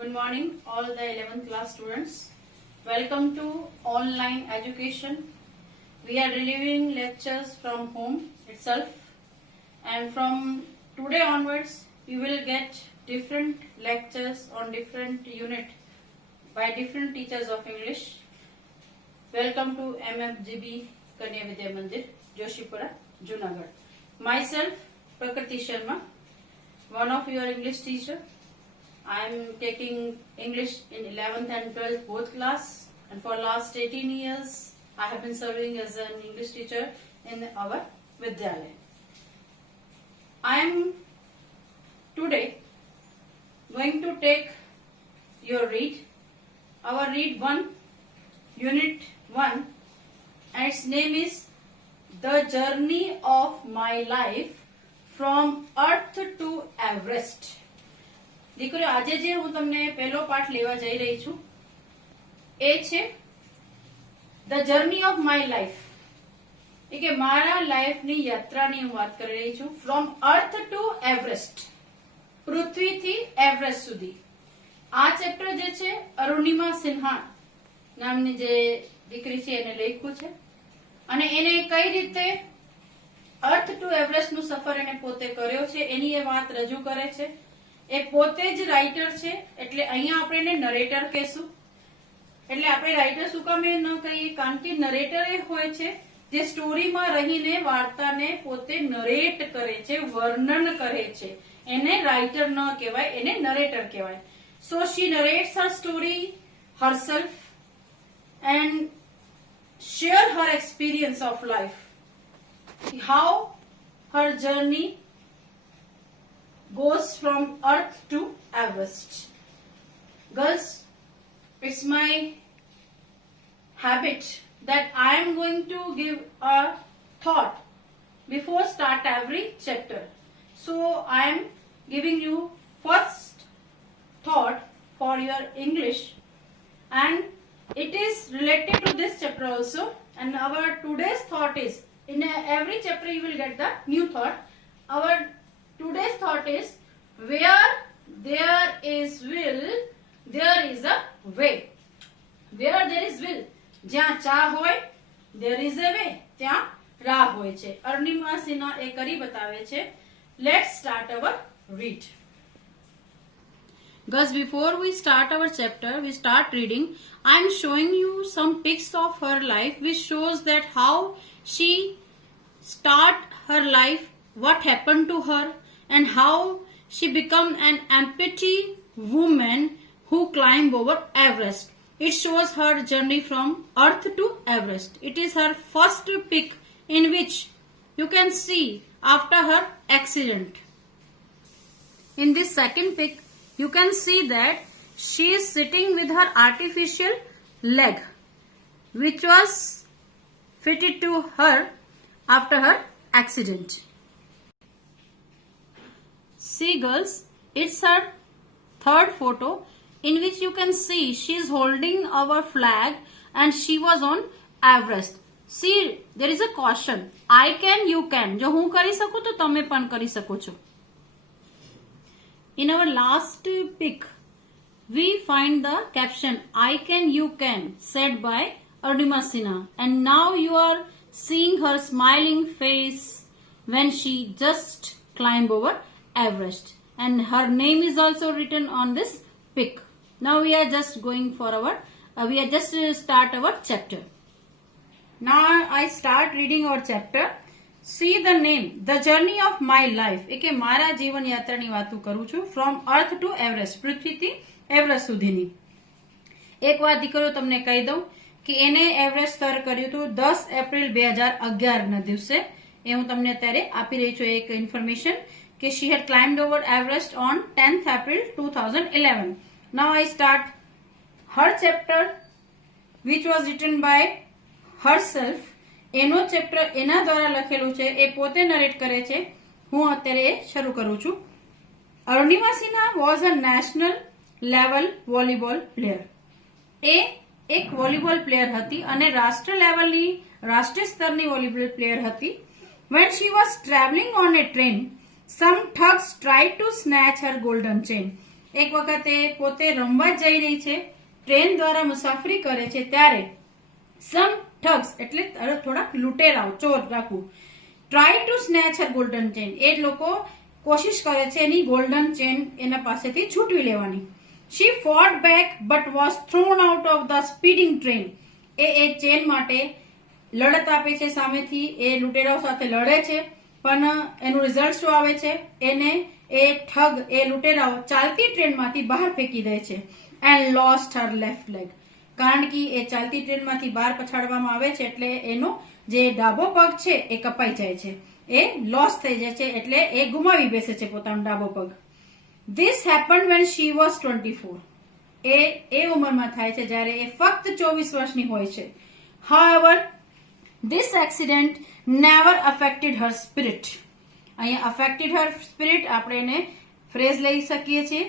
Good morning, all the 11th class students. Welcome to online education. We are delivering lectures from home itself, and from today onwards, you will get different lectures on different unit by different teachers of English. Welcome to MFGB Kanya Vidya Mandir, Joshipura, Junagadh. Myself, Prakriti Sharma, one of your English teacher. I am taking English in 11th and 12th both class, and for last 18 years I have been serving as an English teacher in our Vidyalaya. I am today going to take your read, our read 1, unit 1, and its name is The Journey of My Life from Earth to Everest. દીકરીઓ આજે જે હું તમને પહેલો પાઠ લેવા જઈ રહી છું એ છે the journey of my life, એ કે મારા લાઈફની યાત્રાની હું વાત કરી રહી છું. ફ્રોમ અર્થ ટુ એવરેસ્ટ, પૃથ્વીથી એવરેસ્ટ સુધી. આ ચેપ્ટર જે છે અરુણિમા સિન્હા નામની જે દીકરી છે એને લખ્યું છે, અને એને કઈ રીતે અર્થ ટુ એવરેસ્ટનું સફર એને પોતે કર્યો છે એની એ વાત રજૂ કરે છે. એ પોતે જ રાઇટર છે, એટલે અહીંયા આપણે એને નરેટર કહેશું. એટલે આપણે રાઇટર શું કામ ન કહીએ, કારણ કે નરેટર એ હોય છે જે સ્ટોરીમાં રહીને વાર્તાને પોતે નરેટ કરે છે, વર્ણન કરે છે. એને રાઇટર ન કહેવાય, એને નરેટર કહેવાય. સો શી નરેટ્સ હર story herself and share her experience of life, how her journey goes from Earth to Everest. Girls, it's my habit that I am going to give a thought before start every chapter. So I am giving you first thought for your English, and it is related to this chapter also. And our today's thought is, in every chapter you will get the new thought. Our today's thought is, where there is will, there is a way. Where there is will, જ્યાં ચા હોય, there is a way, ત્યાં રાહ હોય છે. અરુણિમા સિન્હા એ કરી બતાવે છે. Let's start our read. Guys, before we start our chapter, we start reading. I'm showing you some pics of her life, which shows that how she start her life, what happened to her, and how she became an amputee woman who climbed over Everest. It shows her journey from Earth to Everest. It is her first pic in which you can see after her accident. In this second pic, you can see that she is sitting with her artificial leg, which was fitted to her after her accident. See girls, it's her third photo in which you can see she is holding our flag and she was on Everest. See, there is a caution. I can, you can. જો હું કરી શકું તો તમે પણ કરી શકો છો. In our last pic, we find the caption I can, you can, said by Arunima Sinha. And now you are seeing her smiling face when she just climbed over Everest, and her name is also written on this pic. Now we are just going for our start our chapter. Now I start reading our chapter. See the name, The Journey of My Life, એ કે મારા જીવન યાત્રાની વાતો કરું છું. From Earth to Everest, પૃથ્વીથી Everest સુધીની. એક વાત દીકરીઓ તમને કહી દઉં કે એને એવરેસ્ટ સર કર્યું હતું 10 એપ્રિલ 2011 ના દિવસે. એ હું તમને અત્યારે આપી રહી છું એક ઇન્ફોર્મેશન કે she had climbed over Everest on 10th April 2011. Now I start her chapter, which was written by herself. એનો ચેપ્ટર એના દ્વારા લખેલું છે, એ પોતે નરેટ કરે છે. હું અત્યારે શરૂ કરું છું. Arunima Sinha was a national level volleyball player. એ એક વોલીબોલ પ્લેયર હતી અને રાષ્ટ્રીય સ્તરની વોલીબોલ પ્લેયર હતી. When she was traveling on a train, some thugs tried to snatch her golden chain. એક વખતે પોતે રમવા જઈ રહી છે, ટ્રેન દ્વારા મુસાફરી કરે છે ત્યારે સમ ઠગ્સ એટલે થોડાક લૂંટેરાઓ, ચોર ડાકુ, try to snatch her golden chain, એ લોકો કોશિશ કરે છે એની ગોલ્ડન ચેન એના પાસેથી છૂટવી લેવાની. She fought back but was thrown out of the speeding train, એ ચેન માટે લડત આપે છે સામેથી, એ લૂંટેરાઓ સાથે લડે છે, પણ એનું રિઝલ્ટ શું આવે છે, એને એ ઠગ એ લૂંટેરાઓ ચાલતી ટ્રેનમાંથી બહાર ફેંકી દે છે. And lost her left leg, કારણ કે એ ચાલતી ટ્રેનમાંથી બહાર પછાડવામાં આવે છે એટલે એનો જે ડાબો પગ છે એ કપાઈ જાય છે, એ લોસ થઈ જાય છે, એટલે એ ગુમાવી બેસે છે પોતાનો ડાબો પગ. This happened when she was 24, એ ઉંમરમાં થાય છે જ્યારે એ ફક્ત 24 વર્ષની હોય છે. However this accident never affected Har spirit, અહીંયા અફેક્ટેડ હર સ્પિરિટ આપણે એને ફ્રેઝ લઈ શકીએ છીએ.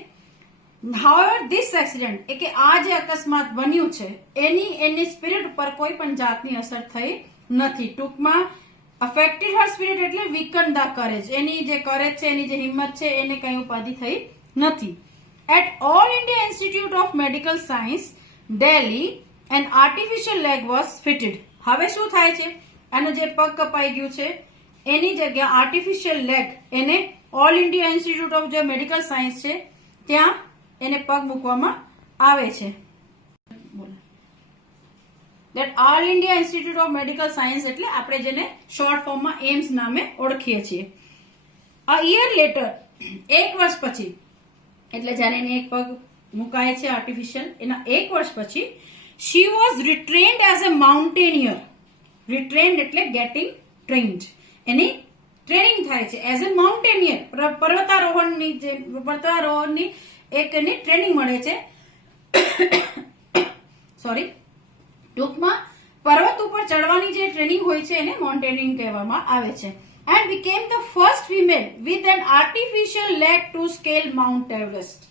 હાઉએવર ધીસ એક્સિડન્ટ એ કે આ જે અકસ્માત બન્યું છે એની સ્પિરિટ ઉપર કોઈ પણ જાતની અસર થઈ નથી. ટૂંકમાં અફેક્ટેડ હર સ્પિરિટ એટલે વીકન ધ કરેજ, એની જે કરેજ છે, એની જે હિંમત છે એને કઈ ઉપાધિ થઈ નથી. At All India Institute of Medical Science Delhi an artificial leg was fitted. હવે શું થાય છે, આનું જે પગ કપાઈ ગયું છે એની જગ્યા આર્ટિફિશિયલ લેગ એને ઓલ ઇન્ડિયા ઇન્સ્ટિટ્યૂટ ઓફ જે મેડિકલ સાયન્સ છે ત્યાં એને પગ મૂકવામાં આવે છે. That all India Institute of Medical science એટલે આપણે જેને શોર્ટ ફોર્મમાં એમ્સ નામે ઓળખીએ છીએ. અ યર લેટર, એક વર્ષ પછી, એટલે જયારે એને એક પગ મુકાય છે આર્ટિફિશિયલ, એના એક વર્ષ પછી she was retrained as a mountaineer. Retrained એટલે ગેટિંગ ટ્રેન્ડ, એની ટ્રેનિંગ થાય છે એઝ અ માઉન્ટેનિયર, પર્વતારોહણની એક એની ટ્રેનિંગ મળે છે. સોરી, ટૂંકમાં પર્વત ઉપર ચડવાની જે ટ્રેનિંગ હોય છે એને માઉન્ટેનિંગ કહેવામાં આવે છે. And became the first female with an artificial leg to scale Mount Everest.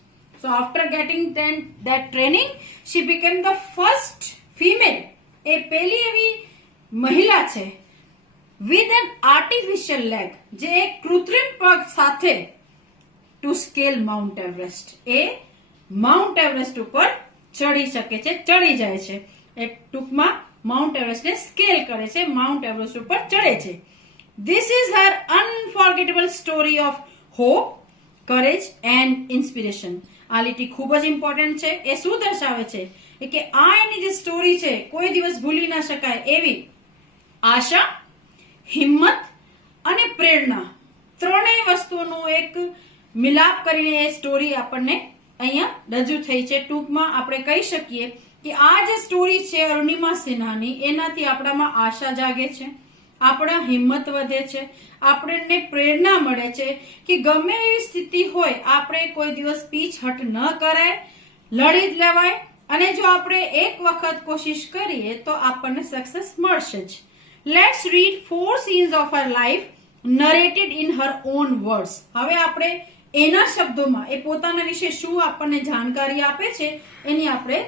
So after getting that training she became the first female, એ પેલી એવી મહિલા છે with an artificial leg, જે એક કૃત્રિમ પગ સાથે ટુ સ્કેલ માઉન્ટ એવરેસ્ટ, એ માઉન્ટ એવરેસ્ટ ઉપર ચડી શકે છે, ચડી જાય છે. એ ટૂંકમાં માઉન્ટ એવરેસ્ટને સ્કેલ કરે છે, માઉન્ટ એવરેસ્ટ ઉપર ચડે છે. This is her unforgettable story of hope, courage and inspiration. આ લીટી ખૂબ જ ઇમ્પોર્ટન્ટ છે. એ શું દર્શાવે છે કે આ એની જે સ્ટોરી છે કોઈ દિવસ ભૂલી ના શકાય એવી આશા, હિંમત અને પ્રેરણા, ત્રણેય વસ્તુઓનો એક મિલાપ કરીને એ સ્ટોરી આપણને અહીંયા રજૂ થઈ છે. ટૂંકમાં આપણે કહી શકીએ કે આ જે સ્ટોરી છે અરુણિમા સિન્હાની, એનાથી આપણામાં આશા જાગે છે, આપણા હિંમત વધે છે, આપણને પ્રેરણા મળે છે કે ગમે એવી સ્થિતિ હોય આપણે કોઈ દિવસ પીછહટ ન કરાય, લડી જ લેવાય, અને જો આપણે એક વખત કોશિશ કરીએ તો આપણને સક્સેસ મળશે જ. Let's read 4 scenes of her life narrated in her own words. હવે આપણે એના શબ્દોમાં એ પોતાના વિશે શું આપણને જાણકારી આપે છે એની આપણે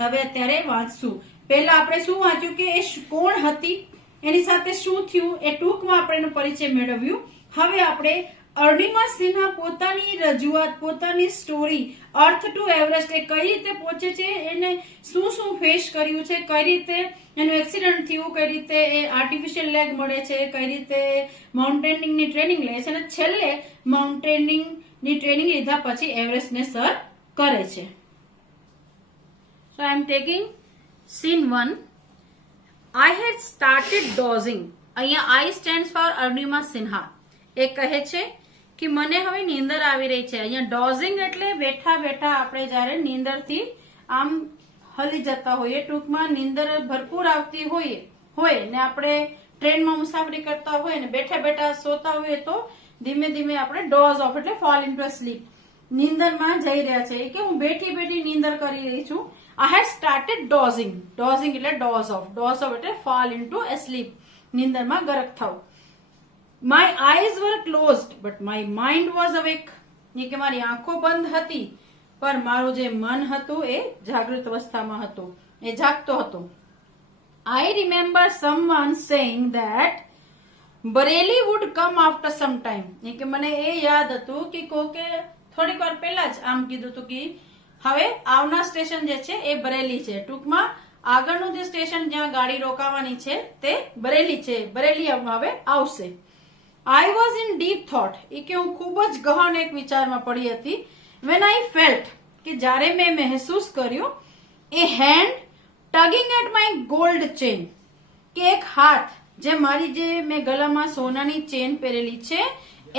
હવે અત્યારે વાંચશું. પહેલા આપણે શું વાંચ્યું કે એ કોણ હતી, એની સાથે શું થયું, એ ટૂંકમાં આપણે એનો પરિચય મેળવ્યું. હવે આપણે અરુણિમા સિન્હા પોતાની રજૂઆત, પોતાની સ્ટોરી, અર્થ ટુ એવરેસ્ટ એ કઈ રીતે પહોંચે છે, એને શું શું ફેસ કર્યું છે, કઈ રીતે એનું એક્સિડન્ટ થયું, કઈ રીતે એ આર્ટિફિશિયલ લેગ મળે છે, કઈ રીતે માઉન્ટેનિંગની ટ્રેનિંગ લે છે, અને છેલ્લે માઉન્ટેનિંગની ટ્રેનિંગ લીધા પછી એવરેસ્ટને સર કરે છે. So I am taking scene 1. I had started dozing. અહીંયા I stands for Arunima Sinha. એ કહે છે કે મને હવે નીંદર આવી રહી છે. અહીંયા ડોઝિંગ એટલે બેઠા બેઠા આપણે જયારે નીંદરથી આમ હલી જતા હોઈએ, ટૂંકમાં નીંદર ભરપૂર આવતી હોય ને આપણે ટ્રેનમાં મુસાફરી કરતા હોય ને બેઠા બેઠા સોતા હોઈએ તો ધીમે ધીમે આપણે ડોઝ ઓફ એટલે ફોલ ઇન્ટુ સ્લીપ, નીંદરમાં જઈ રહ્યા છે. કે હું બેઠી બેઠી નીંદર કરી રહી છું. I had started dozing. Dozing એટલે doze off. Doze off એટલે fall into asleep. નીંદરમાં ગરક થવું. My eyes were closed, but my mind was awake. કે મારી આંખો બંધ હતી પણ મારું જે મન હતું એ જાગૃત અવસ્થામાં હતું, એ જાગતો હતો. I remember someone saying that Bareilly would come after some time. કે મને એ યાદ હતું કે કોકે થોડીક વાર પહેલા જ આમ કીધું હતું કે હવે આવનાર સ્ટેશન જે છે એ બરેલી છે. ટૂંકમાં આગળનું જે સ્ટેશન જ્યાં ગાડી રોકાવાની છે તે બરેલી છે. બરેલી હવે આવશે. I was in deep thought. એ કે હું ખૂબ જ ગહન એક વિચારમાં પડી હતી. When I felt કે જ્યારે મેં મહેસૂસ કર્યું a hand tugging at my gold chain કે એક હાથ જે મારી જે મેં ગળામાં સોનાની ચેન પહેરેલી છે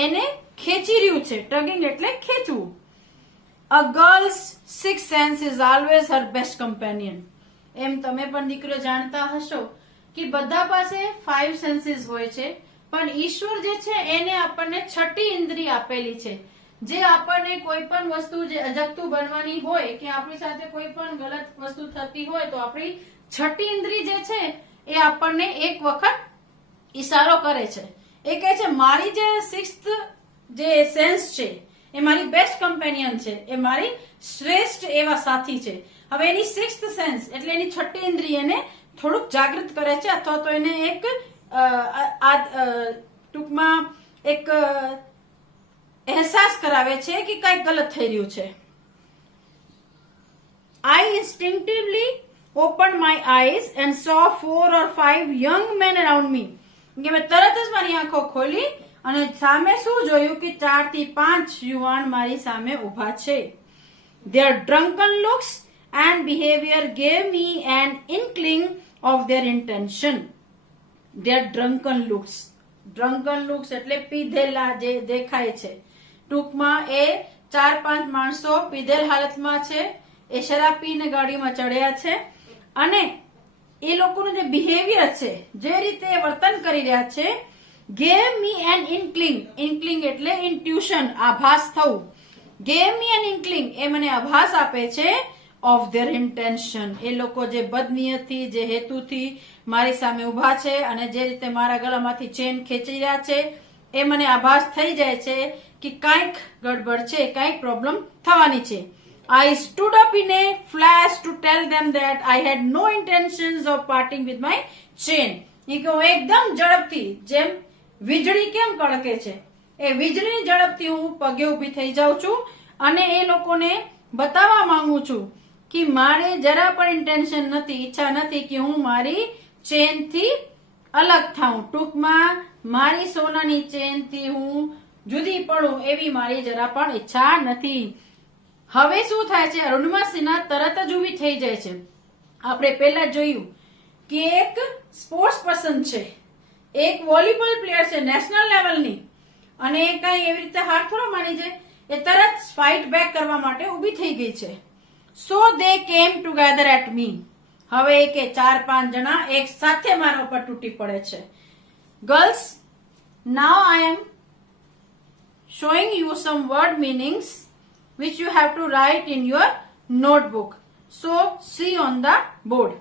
એને ખેંચી રહ્યું છે. ટગિંગ એટલે ખેંચવું. A girl's sixth sense is always her best companion. એમ તમે પણ દીકરો જાણતા હશો કે બધા પાસે 5 સેન્સીસ હોય છે, પણ ઈશ્વર જે છે એને આપણને છઠ્ઠી ઇન્દ્રિય આપેલી છે, જે આપણને કોઈ પણ વસ્તુ જે અજગતું બનવાની હોય કે આપણી સાથે કોઈ પણ ગલત વસ્તુ થતી હોય તો આપણી છઠ્ઠી ઇન્દ્રિય જે છે એ આપણને એક વખત ઈશારો કરે છે. એ કહે છે મારી જે સિક્સ્થ જે સેન્સ છે એ મારી બેસ્ટ કમ્પેનિયન છે, એ મારી શ્રેષ્ઠ એવા સાથી છે. હવે એની સિક્સ્થ સેન્સ એટલે એની છઠ્ઠી ઇન્દ્રિયને થોડુંક જાગૃત કરે છે અથવા તો એને એક ટૂંકમાં એક અહેસાસ કરાવે છે કે કંઈક ગલત થઈ રહ્યું છે. I instinctively opened my eyes and saw 4 or 5 young men around me. કે મેં તરત જ મારી આંખો ખોલી અને સામે શું જોયું કે 4 થી 5 યુવાન મારી સામે ઉભા છે. Their drunken looks and behavior gave me an inkling of their intention. Their drunken looks. Drunken looks એટલે પીધેલા જે દેખાય છે. ટૂંકમાં એ 4-5 માણસો પીધેલ હાલતમાં છે, એ શરાબ પીને ગાડીમાં ચડ્યા છે અને એ લોકોનું જે બિહેવિયર છે, જે રીતે વર્તન કરી રહ્યા છે, gave me an inkling. Inkling એટલે intuition, આભાસ થવું. gave me an inkling એ મને આભાસ આપે છે of their intention. એ લોકો જે બદનિયતથી, જે હેતુથી મારી સામે ઉભા છે અને જે રીતે મારા ગળામાંથી ચેન ખેંચી રહ્યા છે, એ મને આભાસ થઈ જાય છે કે કંઈક ગડબડ છે, કંઈક પ્રોબ્લેમ થવાની છે. I stood up in a flash to tell them that I had no intentions of parting with my chain. એ કે હું એકદમ ઝડપથી, જેમ વીજળી કેમ કડકે છે એ વીજળીની ઝડપથી હું પગે ઊભી થઈ જાઉં છું અને એ લોકોને બતાવવા માંગુ છું કે મારે જરા પણ ઇન્ટેન્શન નથી, ઈચ્છા નથી કે હું મારી ચેનથી અલગ થાઉં. ટૂંકમાં મારી સોનાની ચેનથી હું જુદી પડું એવી મારી જરા પણ ઈચ્છા નથી. હવે શું થાય છે, અરુણિમા સિન્હા તરત જ ઊભી થઈ જાય છે. આપણે પહેલા જોયું કે એક સ્પોર્ટ્સ પર્સન છે, એક વોલીબોલ પ્લેયર છે નેશનલ લેવલની, અને એ કઈ એવી રીતે હાર થોડો માની જાય, એ તરત ફાઇટ બેક કરવા માટે ઊભી થઈ ગઈ છે. સો દે કેમ ટુગેધર એટ મી. હવે કે 4-5 જણા એક સાથે મારા ઉપર તૂટી પડે છે. Girls, now I am showing you some word meanings which you have to write in your notebook. So see on the board.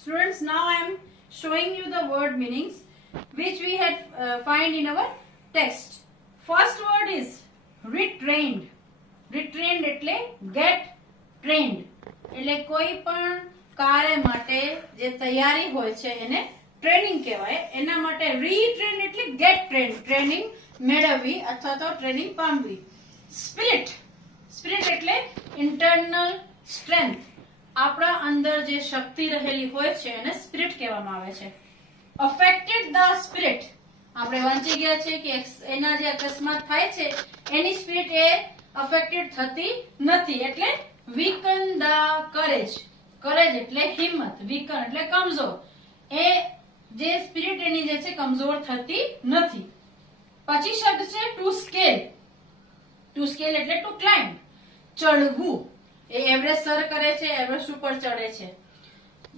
Students, now I am showing you the word meanings which we had find in our text. First word is retrained. Retrained એટલે get trained. એટલે કોઈ પણ કાર્ય માટે જે તૈયારી હોય છે એને ટ્રેનિંગ કહેવાય. એના માટે રીટ્રેન એટલે get trained, ટ્રેનિંગ મેળવવી અથવા તો ટ્રેનિંગ પામવી. સ્પિરિટ. સ્પિરિટ એટલે ઇન્ટરનલ સ્ટ્રેન્થ. આપણા અંદર જે શક્તિ રહેલી હોય છે એને સ્પિરિટ કહેવામાં આવે છે. Affected the spirit. આપણે વાંચી ગયા છે કે એના જે અકસ્માત થાય છે એની સ્પિરિટ એ અફેક્ટેડ થતી નથી, એટલે વીકન ધ કરેજ. કરેજ એટલે હિંમત, વીકન એટલે કમજોર. એ જે સ્પિરિટ એની જે છે કમજોર થતી નથી. પછી શબ્દ છે ટુ સ્કેલ. ટુ સ્કેલ એટલે ટુ ક્લાઇમ્બ, ચડવું. એ એવરેસ્ટ સર કરે છે, એવરેસ્ટ ઉપર ચડે છે.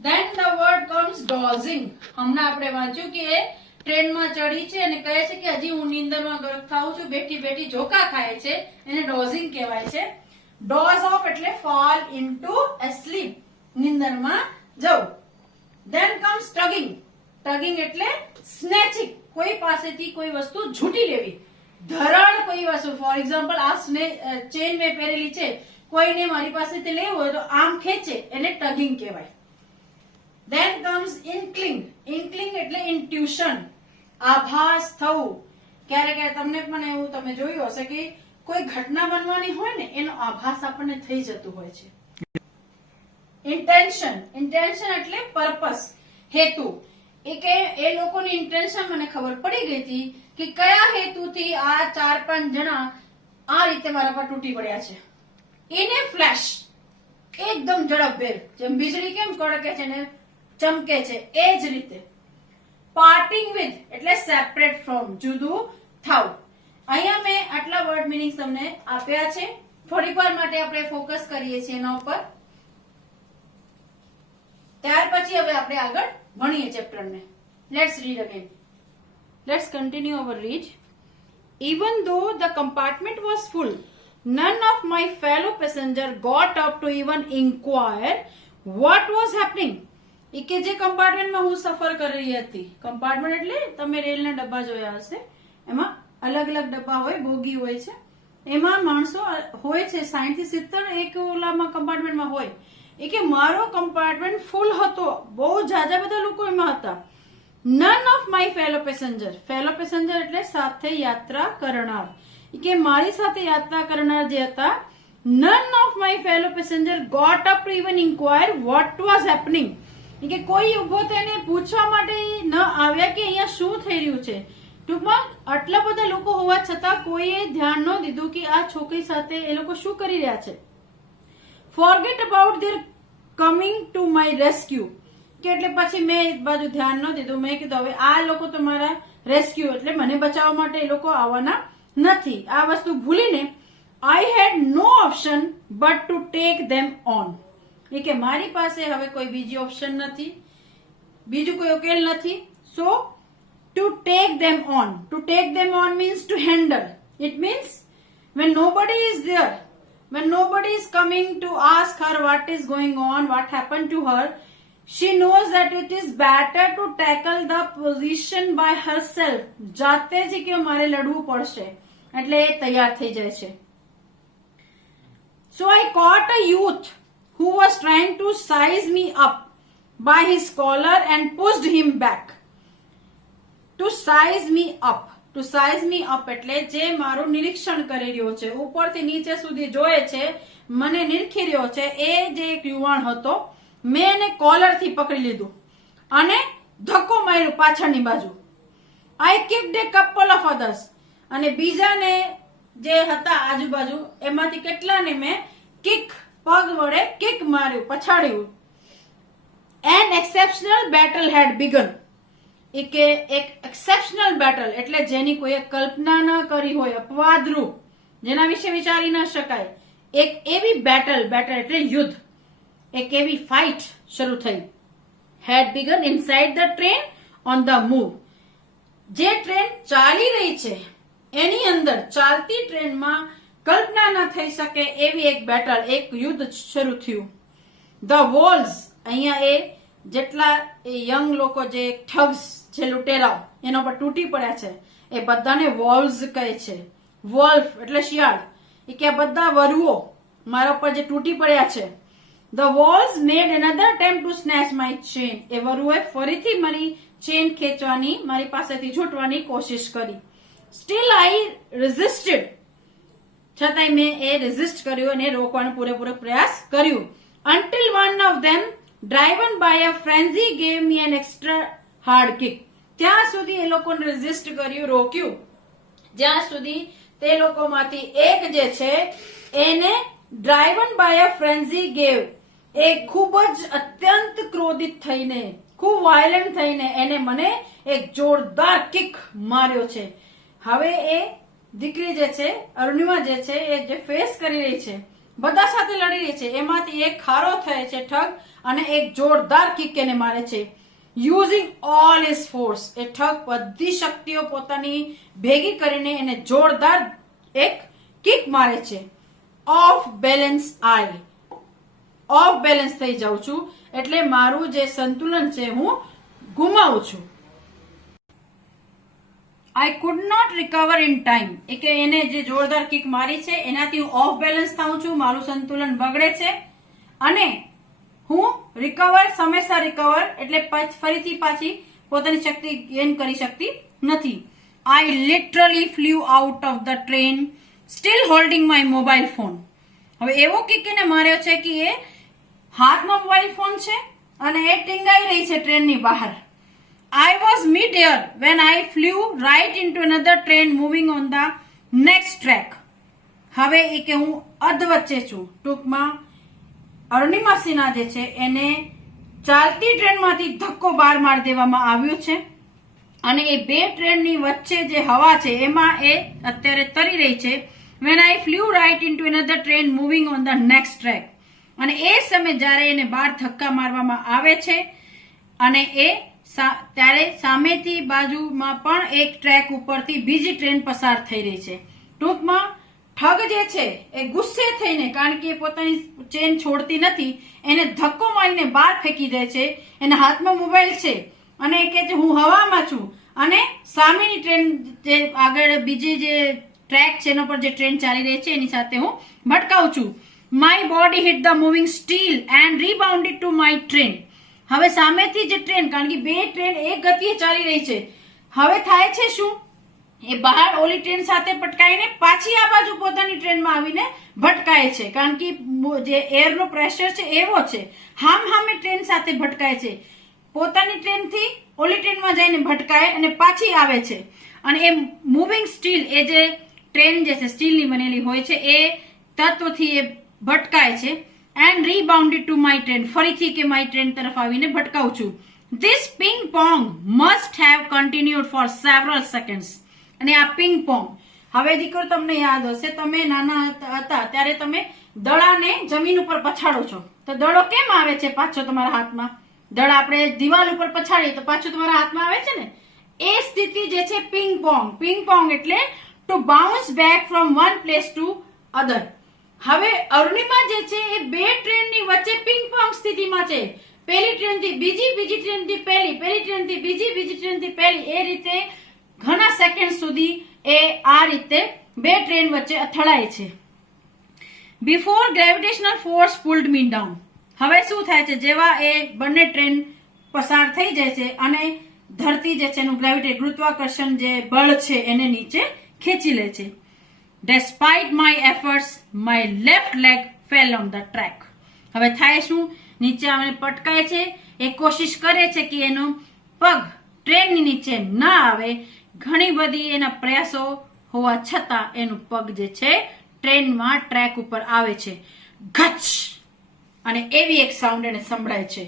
Then the word comes dozing. હમણાં આપણે વાંચ્યું કે એ ટ્રેનમાં ચડી છે અને કહે છે કે હજી હું નીંદરમાં ગરક થાઉં છું, બેઠી બેઠી ઝોકા ખાય છે, એને ડોઝિંગ કહેવાય છે. ડોઝ ઓફ એટલે fall into asleep, નીંદરમાં જવું. Then comes tugging. Tugging એટલે snatching, કોઈ પાસેથી કોઈ વસ્તુ ઝૂંટી લેવી, ધરાડ કોઈ વસ્તુ. ફોર એક્ઝામ્પલ આ ચેન મેં પહેરેલી છે, કોઈને મારી પાસેથી લેવું હોય તો આમ ખેંચે, એને ટગિંગ કહેવાય. Then comes inkling. Inkling એટલે intuition, આભાસ થવું. ક્યારેક તમને પણ એવું તમે જોયું હશે કે કોઈ ઘટના બનવાની હોય ને એનો આભાસ આપણને થઈ જતું હોય છે. ઇન્ટેન્શન એટલે પર્પસ, હેતુ. એ લોકોની ઇન્ટેન્શન મને ખબર પડી ગઈ હતી કે કયા હેતુથી આ 4-5 જણા આ રીતે મારા પર તૂટી પડ્યા છે. એને ફ્લેશ, એકદમ ઝડપભેર, જેમ વીજળી કેમ કડકે છે ને ચમકે છે એ જ રીતે. પાર્ટિંગ વિથ એટલે સેપરેટ ફ્રોમ, જુદું થાવ. અહીંયા મેં આટલા વર્ડ મીનિંગ તમને આપ્યા છે. થોડીક વાર માટે આપણે ફોકસ કરીએ છીએ એના ઉપર. ત્યાર પછી હવે આપણે આગળ ભણીએ ચેપ્ટરને. Let's read again. Let's continue our read. Even though the compartment was full, none of my fellow passengers got up to even inquire what was happening. કે જે કમ્પાર્ટમેન્ટમાં હું સફર કરી રહી હતી, કમ્પાર્ટમેન્ટ એટલે તમે રેલના ડબ્બા જોયા હશે, એમાં અલગ અલગ ડબ્બા હોય, બોગી હોય છે, એમાં માણસો હોય છે 60 થી 70 એક ઓલામાં કમ્પાર્ટમેન્ટમાં હોય. એ કે મારો કમ્પાર્ટમેન્ટ ફૂલ હતો, બહુ જાજા બધા લોકો એમાં હતા. None of my fellow passenger એટલે સાથે યાત્રા કરનાર. કે મારી સાથે યાત્રા કરનાર જે હતા, none of my fellow passenger got up to even inquire what was happening. કે કોઈ ઉભો થઈને પૂછવા માટે ન આવ્યા કે અહીંયા શું થઈ રહ્યું છે. ટૂંકમાં આટલા બધા લોકો હોવા છતાં કોઈએ ધ્યાન ન દીધું કે આ છોકરી સાથે એ લોકો શું કરી રહ્યા છે. Forget about their coming to my rescue. કે એટલે પછી મેં એક બાજુ ધ્યાન ન દીધું. મેં કીધું હવે આ લોકો તો મારા રેસ્ક્યુ એટલે મને બચાવવા માટે એ લોકો આવવાના નથી. આ વસ્તુ ભૂલીને I had no option but to take them on. કે મારી પાસે હવે કોઈ બીજી ઓપ્શન નથી, બીજું કોઈ ઉકેલ નથી. So to take them on. To take them on means to handle. It means when nobody is there, when nobody is coming to ask her what is going on, what happened to her, she knows that it is better to tackle the position by herself. જાતે જ કે મારે લડવું પડશે એટલે એ તૈયાર થઈ જાય છે. So I caught a youth who was trying to size me up by his collar and pushed him back. To size me up. To size me up એટલે જે મારું નિરીક્ષણ કરી રહ્યો છે, ઉપરથી નીચે સુધી જોયે છે, મને નિરખી રહ્યો છે, એ જે એક યુવાન હતો, મેં એને કોલરથી પકડી લીધું અને ધક્કો માર્યો પાછળની બાજુ. આઈ કિક્ડ એ કપલ ઓફ અધર્સ. અને બીજાને જે હતા આજુબાજુ એમાંથી કેટલાને મેં કિક, પગ વડે કિક માર્યું, પછાડ્યું. An exceptional battle had begun. કે એક એક્સેપ્શનલ બેટલ એટલે જેની કોઈએ કલ્પના ન કરી હોય, અપવાદરૂપ, જેના વિશે વિચારી ન શકાય, એક એવી બેટલ એટલે યુદ્ધ, એક એવી ફાઇટ શરૂ થઈ. Had begun inside the train on the move. જે ટ્રેન ચાલી રહી છે એની અંદર, ચાલતી ટ્રેનમાં કલ્પના ન થઈ શકે એવી એક બેટલ, એક યુદ્ધ શરૂ થયું. The walls. અહીંયા એ જેટલા યંગ લોકો, જે ઠગ્સ, જે લૂંટેરાઓ એના પર તૂટી પડ્યા છે, એ બધાને વોલ્સ કહે છે. વોલ્ફ એટલે શિયાળ. એ કે બધા વરુઓ મારા પર જે તૂટી પડ્યા છે. The walls made another attempt to snatch my chain. એ વરુએ ફરીથી મારી ચેન ખેંચવાની, મારી પાસેથી છૂટવાની કોશિશ કરી. Still I resisted. છતાંય મેં એ રેઝિસ્ટ કર્યું અને રોકવાનો પૂરેપૂરો પ્રયાસ કર્યું. Until one of them, driven by a frenzy, gave me an extra hard kick. ત્યાં સુધી એ લોકોને રેઝિસ્ટ કર્યું, રોક્યું, જ્યાં સુધી તે લોકોમાંથી એક જે છે એને driven by a frenzy gave, એ ખૂબ જ અત્યંત ક્રોધિત થઈને, ખૂબ વાયલન્ટ થઈને એને મને એક જોરદાર કિક માર્યો છે. હવે એ દીકરી જે છે, અરુણિમા જે છે, એ જે ફેસ કરી રહી છે, બધા સાથે લડી રહી છે, એમાંથી એક ખારો થાય છે ઠગ અને એક જોરદાર કિક એને મારે છે. Using all his force. એ ઠગ બધી શક્તિઓ પોતાની ભેગી કરીને એને જોરદાર એક કિક મારે છે. Of balance I. Of balance થઈ જાઉં છું એટલે મારું જે સંતુલન છે હું ગુમાવું છું. I could not recover in time. એ કે એને જે જોરદાર કિક મારી છે એનાથી હું ઓફ બેલેન્સ થાઉં છું, મારું સંતુલન બગડે છે અને હું સમયસર રિકવર એટલે ફરીથી પાછી પોતાની શક્તિ ગેઇન કરી શકતી નથી. આઈ literally flew out of the train steel holding my mobile phone. હવે એવો કિકીને માર્યો છે કે એ હાથમાં મોબાઈલ ફોન છે અને એ ટીંગાઈ રહી છે ટ્રેનની બહાર. I was mid-air when I flew right into another train moving on the next track. હવે એ કે હું અધવચ્ચે છું. ટૂંકમાં અરુણિમા સિન્હા જે છે એને ચાલતી ટ્રેનમાંથી ધક્કો બહાર મારી દેવામાં આવ્યો છે અને એ બે ટ્રેનની વચ્ચે જે હવા છે એમાં એ અત્યારે તરી રહી છે. when I flew right into another train moving on the next track. અને એ સમય જ્યારે એને બહાર ધક્કા મારવામાં આવે છે અને એ ત્યારે સામેથી બાજુમાં પણ એક ટ્રેક ઉપરથી બીજી ટ્રેન પસાર થઈ રહી છે. ટૂંકમાં ઠગ જે છે એ ગુસ્સે થઈને, કારણ કે એ પોતાની ચેન છોડતી નથી, એને ધક્કો મારીને બહાર ફેંકી દે છે. એના હાથમાં મોબાઈલ છે અને એ કહે છે હું હવામાં છું અને સામેની ટ્રેન જે આગળ બીજી જે ટ્રેક છે એના પર જે ટ્રેન ચાલી રહી છે એની સાથે હું ભટકાઉં છું. My body hit the moving steel and rebounded to my train. હવે સામેથી જે ટ્રેન, કારણ કે બે ટ્રેન એક ગતિએ ચાલી રહી છે, હવે થાય છે શું, એ બહાર ઓલી ટ્રેન સાથે પટકાઈને પાછી આ બાજુ પોતાની ટ્રેનમાં આવીને ભટકાય છે. કારણ કે જે એરનો પ્રેશર છે એવો છે, હામે ટ્રેન સાથે ભટકાય છે. પોતાની ટ્રેનથી ઓલી ટ્રેનમાં જઈને ભટકાય અને પાછી આવે છે. અને એ મૂવિંગ સ્ટીલ, એ જે ટ્રેન જે છે સ્ટીલની બનેલી હોય છે, એ તત્વથી એ ભટકાય છે. And rebounded to my train, ફરીથી કે માય ટ્રેન તરફ આવીને ભટકાઉં છું. This ping pong must have continued for several seconds. અને આ પિંગ પોંગ, હવે દીકરો તમને યાદ હશે, તમે નાના હતા ત્યારે તમે દડાને જમીન ઉપર પછાડો છો તો દડો કેમ આવે છે પાછો તમારા હાથમાં? દડા આપણે દિવાલ ઉપર પછાડીએ તો પાછો તમારા હાથમાં આવે છે ને. એ સ્થિતિ જે છે પિંગ પોંગ. પિંગ પોંગ એટલે to bounce back from one place to other. હવે અરુણિમા જે છે એ બે ટ્રેનની વચ્ચે પિંગ પોંગ સ્થિતિમાં છે. પહેલી ટ્રેનથી બીજી, બીજી ટ્રેનથી પહેલી, પહેલી ટ્રેનથી બીજી, બીજી ટ્રેનથી પહેલી, એ રીતે ઘણા સેકન્ડ સુધી એ આ રીતે બે ટ્રેન વચ્ચે અથડાય છે. બિફોર ગ્રેવિટેશનલ ફોર્સ પુલ્ડ મી ડાઉન. હવે શું થાય છે, જેવા એ બંને ટ્રેન પસાર થઈ જાય છે અને ધરતી જે છે એનું ગ્રેવિટી, ગુરુત્વાકર્ષણ જે બળ છે એને નીચે ખેંચી લે છે. Despite my efforts, my left leg fell on the track. હવે થાય શું, નીચે આવીને પટકાય છે. એ કોશિશ કરે છે કે એનો પગ ટ્રેનની નીચે ન આવે. ઘણી બધી એના પ્રયાસો હોવા છતાં એનું પગ જે છે ટ્રેનમાં ટ્રેક ઉપર આવે છે. ગચ! અને એવી એક સાઉન્ડ એને સંભળાય છે.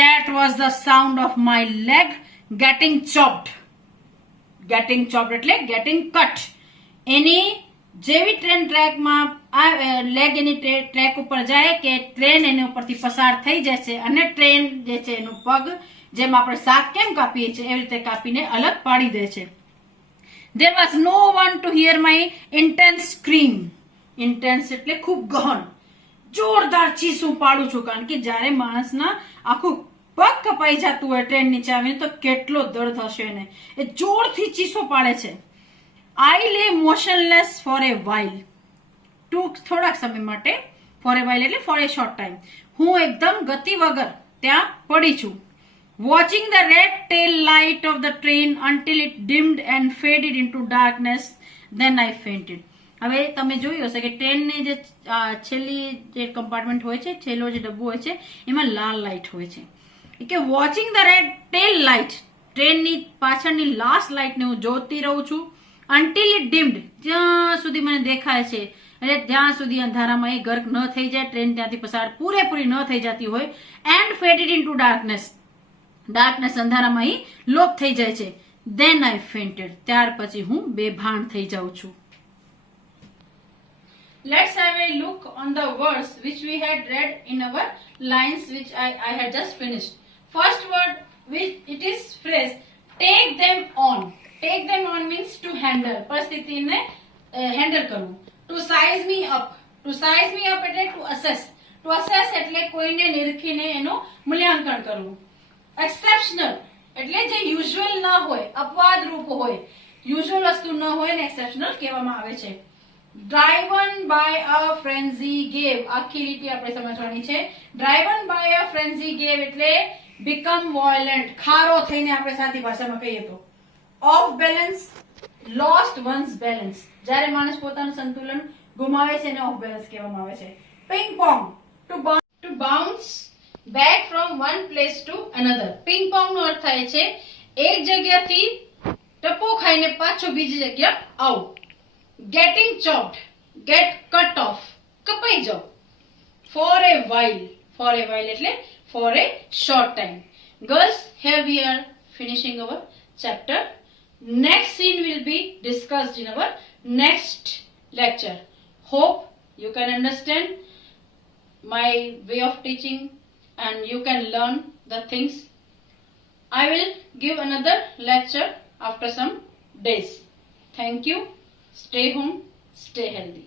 That was the sound of my leg getting chopped. Getting chopped એટલે getting cut. એની જેવી ટ્રેન ટ્રેકમાં લેગ એની ટ્રેક ઉપર જાય કે ટ્રેન એની ઉપરથી પસાર થઈ જાય છે અને ટ્રેન જે છે એનું પગ, જેમ આપણે શાક કેમ કાપીએ છીએ એવી રીતે કાપીને અલગ પાડી દે છે. There was no one to hear my intense scream. Intense એટલે ખૂબ ગહન, જોરદાર ચીસું પાડું છું. કારણ કે જ્યારે માણસના આખું પગ કપાઈ જતું હોય ટ્રેન નીચે આવીને તો કેટલો દર્દ હશે એને. એ જોરથી ચીસો પાડે છે. I lay motionless for a while. થોડાક સમય માટે, for a while એટલે for a short time. હું એકદમ ગતિ વગર ત્યાં પડી છું. Watching the red tail light of the train until it dimmed and faded into darkness, then I fainted. હવે તમે જોયું હશે કે ટ્રેનની જે છેલ્લી જે કમ્પાર્ટમેન્ટ હોય છે, છેલ્લો જે ડબ્બો હોય છે, એમાં લાલ લાઇટ હોય છે. કે watching the red tail light, ટ્રેનની પાછળની લાસ્ટ લાઇટને હું જોતી રહું છું. until it dimmed, જ્યાં સુધી મને દેખાય છે, એટલે જ્યાં સુધી અંધારામાં એ ગર્ક ન થઈ જાય, ટ્રેન ત્યાંથી પસાર પૂરેપૂરી ન થઈ જતી હોય. and faded into darkness, darkness અંધારામાં લોપ થઈ જાય છે. then I fainted, ત્યાર પછી હું બેભાન થઈ જાઉં છું. Let's have a look on the words which we had read in our lines which I had just finished. First word, which it is phrase take them on. Take them on means to handle, પરિસ્થિતિને handle કરવું. To size me up. To size me up એટલે to assess. To assess એટલે કોઈને નિરખીને એનું મૂલ્યાંકન કરવું. Exceptional એટલે જે યુઝ્યુઅલ ન હોય, અપવાદ રૂપ હોય, યુઝ્યુઅલ વસ્તુ ન હોય ને એક્સેપ્શનલ કહેવામાં આવે છે. Driven by a frenzy gave, આખી લીટી આપણે સમજવાની છે. Driven by a frenzy gave એટલે become violent, ખારો થઈને આપણે સાદી ભાષામાં કહીએ તો. Off balance, lost one's balance, જ્યારે માણસ પોતાનું સંતુલન ગુમાવે છે એને ઓફ બેલેન્સ કહેવામાં આવે છે. Ping pong, to bounce back from one place to another. Ping pong નો અર્થ થાય છે એક જગ્યાથી ટપો ખાઈને પાછો બીજી જગ્યા આઉટ. Getting chopped, get cut off, કપાઈ જાવ. ફોર એ વાઇલ એટલે for a short time. Girls, here we are finishing our chapter. Next scene will be discussed in our next lecture. Hope you can understand my way of teaching and you can learn the things. I will give another lecture after some days. Thank you. Stay home, stay healthy.